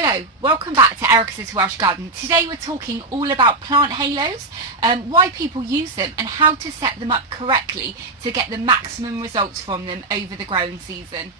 Hello, welcome back to Erica's Welsh Garden. Today we're talking all about plant halos, why people use them and how to set them up correctly to get the maximum results from them over the growing season.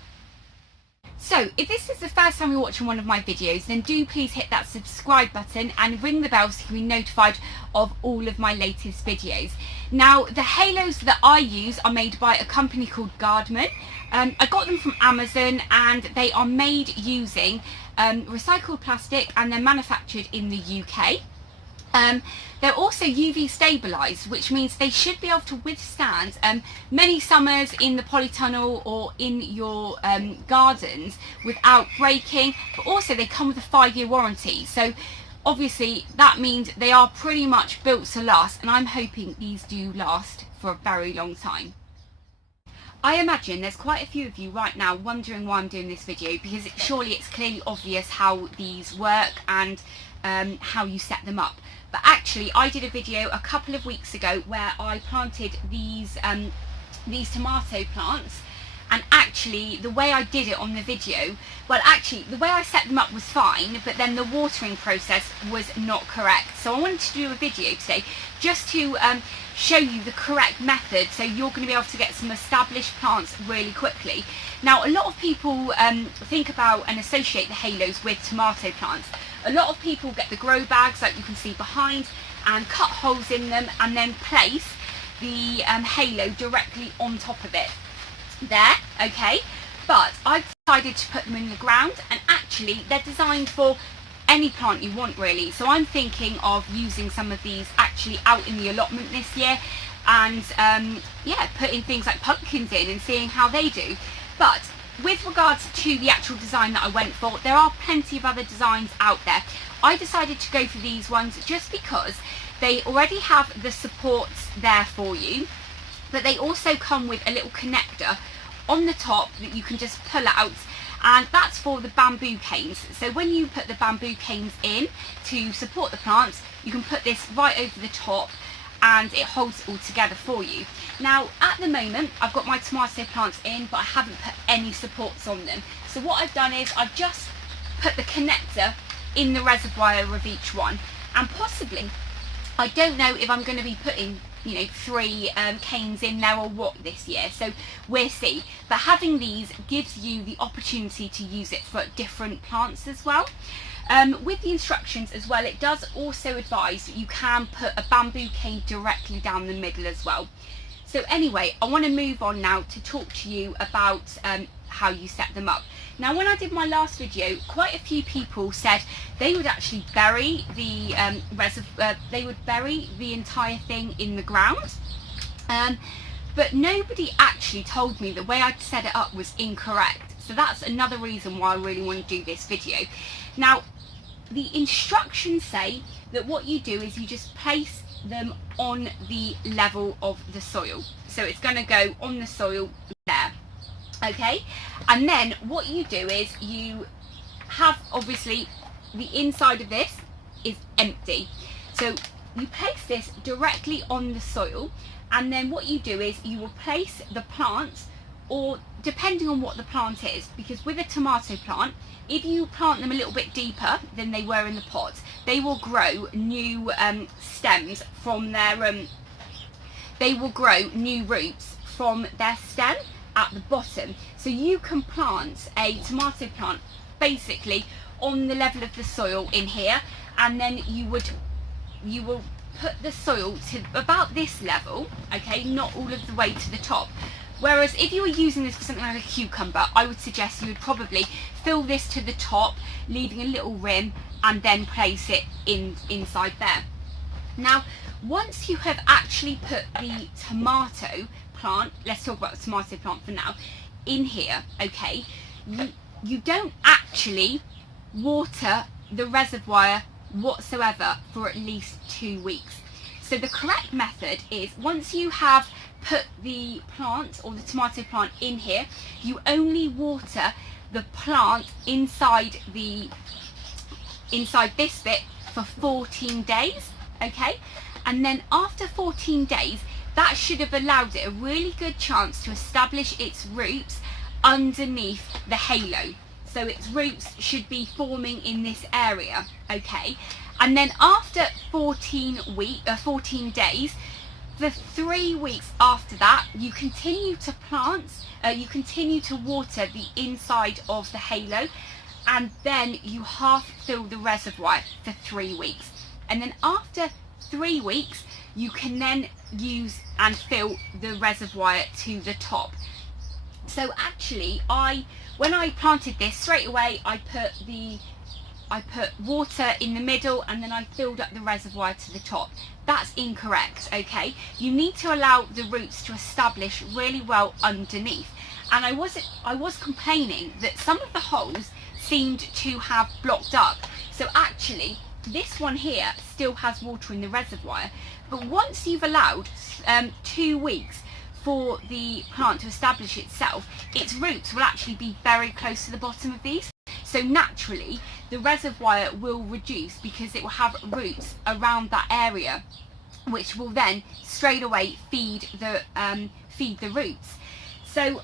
So if this is the first time you're watching one of my videos, then do please hit that subscribe button and ring the bell so you can be notified of all of my latest videos. Now the halos that I use are made by a company called Germidour. I got them from Amazon and they are made using recycled plastic and they're manufactured in the UK. They're also UV stabilised, which means they should be able to withstand many summers in the polytunnel or in your gardens without breaking, but also they come with a 5-year warranty. So obviously that means they are pretty much built to last, and I'm hoping these do last for a very long time. I imagine there's quite a few of you right now wondering why I'm doing this video, because surely it's clearly obvious how these work and how you set them up. But actually I did a video a couple of weeks ago where I planted these tomato plants, and actually the way I did it on the video, well actually the way I set them up was fine, but then the watering process was not correct. So I wanted to do a video today just to show you the correct method, so you're going to be able to get some established plants really quickly. Now a lot of people think about and associate the halos with tomato plants. A lot of people get the grow bags like you can see behind and cut holes in them and then place the halo directly on top of it there, okay? But I've decided to put them in the ground, and actually they're designed for any plant you want really. So I'm thinking of using some of these actually out in the allotment this year, and yeah, putting things like pumpkins in and seeing how they do. But with regards to the actual design that I went for, there are plenty of other designs out there. I decided to go for these ones just because they already have the supports there for you, but they also come with a little connector on the top that you can just pull out, and that's for the bamboo canes. So when you put the bamboo canes in to support the plants, you can put this right over the top and it holds it all together for you. Now at the moment I've got my tomato plants in, but I haven't put any supports on them. So what I've done is I've just put the connector in the reservoir of each one, and possibly, I don't know if I'm going to be putting 3 canes in there or what this year, so we'll see. But having these gives you the opportunity to use it for different plants as well. With the instructions as well, it does also advise that you can put a bamboo cane directly down the middle as well. So anyway, I want to move on now to talk to you about how you set them up. Now when I did my last video, quite a few people said they would actually bury the the entire thing in the ground, but nobody actually told me the way I'd set it up was incorrect. So that's another reason why I really want to do this video. Now the instructions say that what you do is you just place them on the level of the soil, so it's going to go on the soil there, okay? And then what you do is you have, obviously the inside of this is empty, so you place this directly on the soil, and then what you do is you will place the plants, or depending on what the plant is, because with a tomato plant, if you plant them a little bit deeper than they were in the pot, they will grow new stems from their they will grow new roots from their stem at the bottom. So you can plant a tomato plant basically on the level of the soil in here, and then you will put the soil to about this level, okay, not all of the way to the top. Whereas if you were using this for something like a cucumber, I would suggest you would probably fill this to the top, leaving a little rim, and then place it inside there. Now once you have actually put the tomato plant, let's talk about the tomato plant for now, in here, okay, you don't actually water the reservoir whatsoever for at least 2 weeks. So the correct method is, once you have put the plant or the tomato plant in here, you only water the plant inside this bit for 14 days, okay? And then after 14 days, that should have allowed it a really good chance to establish its roots underneath the halo. So so its roots should be forming in this area, okay? And then after 14 days, for 3 weeks after that, you continue to plant, you continue to water the inside of the halo, and then you half fill the reservoir for 3 weeks. And then after 3 weeks, you can then use and fill the reservoir to the top. So actually, when I planted this, straight away I put water in the middle and then I filled up the reservoir to the top. That's incorrect, okay? You need to allow the roots to establish really well underneath. And I was complaining that some of the holes seemed to have blocked up. So actually, this one here still has water in the reservoir, but once you've allowed 2 weeks for the plant to establish itself, its roots will actually be very close to the bottom of these. So naturally, the reservoir will reduce because it will have roots around that area, which will then straight away feed the roots. So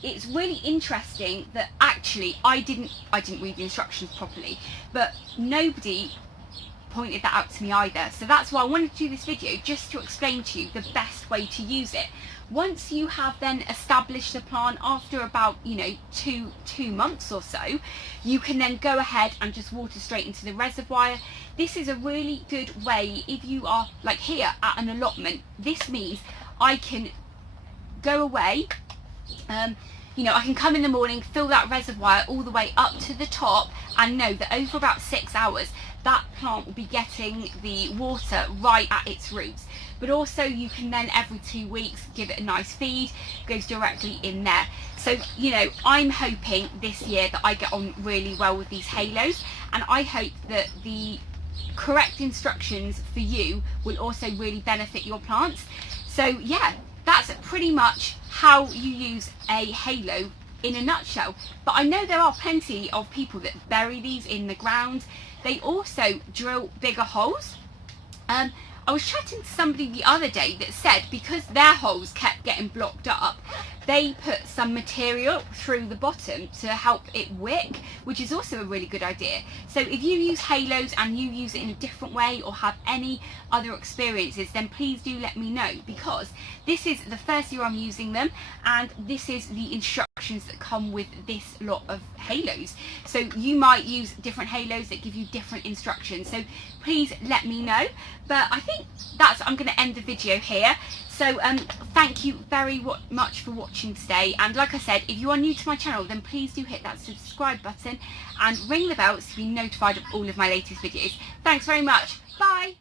it's really interesting that actually I didn't read the instructions properly, but nobody pointed that out to me either. So that's why I wanted to do this video, just to explain to you the best way to use it. Once you have then established the plant, after about, you know, two months or so, you can then go ahead and just water straight into the reservoir. This is a really good way if you are like here at an allotment. This means I can go away, you know, I can come in the morning, fill that reservoir all the way up to the top, and know that over about 6 hours that plant will be getting the water right at its roots. But also you can then every 2 weeks give it a nice feed, goes directly in there. So, you know, I'm hoping this year that I get on really well with these halos, and I hope that the correct instructions for you will also really benefit your plants. So yeah, that's pretty much how you use a halo in a nutshell. But I know there are plenty of people that bury these in the ground. They also drill bigger holes. I was chatting to somebody the other day that said because their holes kept getting blocked up, they put some material through the bottom to help it wick, which is also a really good idea. So if you use halos and you use it in a different way or have any other experiences, then please do let me know, because this is the first year I'm using them and this is the instructions that come with this lot of halos. So you might use different halos that give you different instructions, so please let me know. But I think I'm going to end the video here. So thank you very much for watching today, and like I said, if you are new to my channel, then please do hit that subscribe button and ring the bell to be notified of all of my latest videos. Thanks very much. Bye.